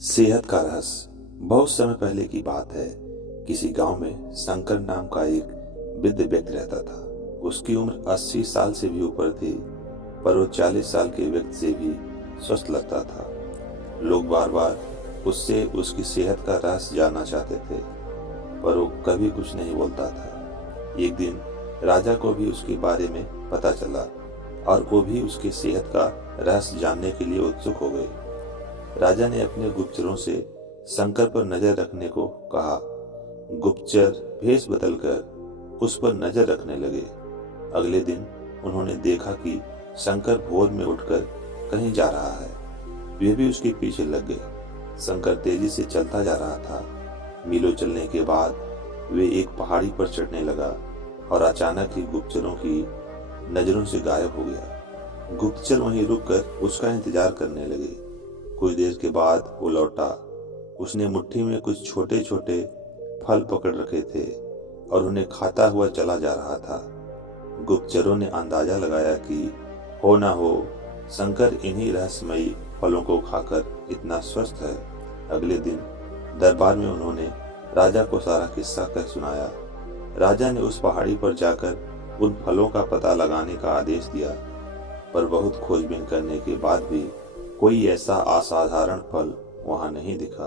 सेहत का रहस्य। बहुत समय पहले की बात है। किसी गांव में शंकर नाम का एक वृद्ध व्यक्ति रहता था। उसकी उम्र 80 साल से भी ऊपर थी, पर वो 40 साल के व्यक्ति से भी स्वस्थ लगता था। लोग बार बार उससे उसकी सेहत का रहस्य जानना चाहते थे, पर वो कभी कुछ नहीं बोलता था। एक दिन राजा को भी उसके बारे में पता चला और वो भी उसकी सेहत का रहस्य जानने के लिए उत्सुक हो गए। राजा ने अपने गुप्तचरों से शंकर पर नजर रखने को कहा। गुप्तचर भेष बदलकर उस पर नजर रखने लगे। अगले दिन उन्होंने देखा कि शंकर भोर में उठकर कहीं जा रहा है। वे भी उसके पीछे लग गए। शंकर तेजी से चलता जा रहा था। मीलों चलने के बाद वे एक पहाड़ी पर चढ़ने लगा और अचानक ही गुप्तचरों की नजरों से गायब हो गया। गुप्तचर वहीं रुककर उसका इंतजार करने लगे। कुछ देर के बाद वो लौटा। उसने मुट्ठी में कुछ छोटे छोटे फल पकड़ रखे थे और उन्हें खाता हुआ चला जा रहा था। गुप्तचरों ने अंदाजा लगाया कि हो ना हो शंकर इन्हीं रहस्यमयी फलों को खाकर इतना स्वस्थ है। अगले दिन दरबार में उन्होंने राजा को सारा किस्सा कह सुनाया। राजा ने उस पहाड़ी पर जाकर उन फलों का पता लगाने का आदेश दिया, पर बहुत खोजबीन करने के बाद भी कोई ऐसा असाधारण फल वहां नहीं दिखा।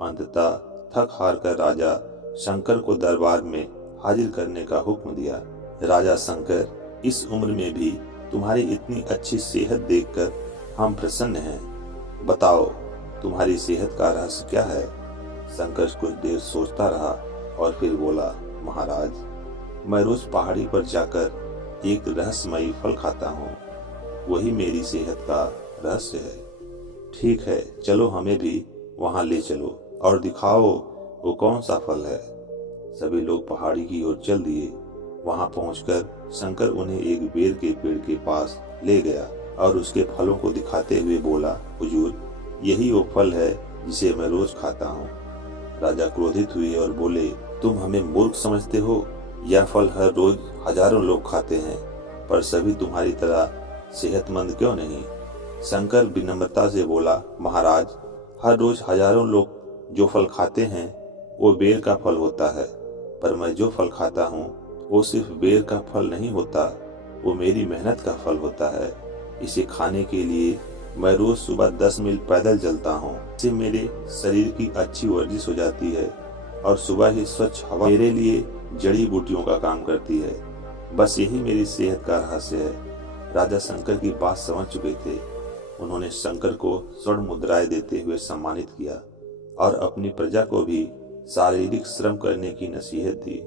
अंततः थक हार कर राजा शंकर को दरबार में हाजिर करने का हुक्म दिया। राजा शंकर, इस उम्र में भी तुम्हारी इतनी अच्छी सेहत देखकर हम प्रसन्न हैं। बताओ, तुम्हारी सेहत का रहस्य क्या है? शंकर कुछ देर सोचता रहा और फिर बोला, महाराज, मैं रोज पहाड़ी पर जाकर एक रहस्यमयी फल खाता हूँ। वही मेरी सेहत का रहस्य है। ठीक है, चलो हमें भी वहां ले चलो और दिखाओ वो कौन सा फल है। सभी लोग पहाड़ी की ओर चल दिए। वहां पहुंचकर शंकर उन्हें एक बेर के पेड़ के पास ले गया और उसके फलों को दिखाते हुए बोला, हुजूर, यही वो फल है जिसे मैं रोज खाता हूँ। राजा क्रोधित हुए और बोले, तुम हमें मूर्ख समझते हो? यह फल हर रोज हजारों लोग खाते हैं, पर सभी तुम्हारी तरह सेहतमंद क्यों नहीं? शंकर विनम्रता से बोला, महाराज, हर रोज हजारों लोग जो फल खाते हैं वो बेर का फल होता है, पर मैं जो फल खाता हूँ वो सिर्फ बेर का फल नहीं होता, वो मेरी मेहनत का फल होता है। इसे खाने के लिए मैं रोज सुबह 10 मील पैदल चलता हूँ। इससे मेरे शरीर की अच्छी वर्जिश हो जाती है और सुबह ही स्वच्छ हवा मेरे लिए जड़ी बूटियों का काम करती है। बस यही मेरी सेहत का रहस्य है। राजा शंकर की बात समझ चुके थे। उन्होंने शंकर को स्वर्ण मुद्राएं देते हुए सम्मानित किया और अपनी प्रजा को भी शारीरिक श्रम करने की नसीहत दी।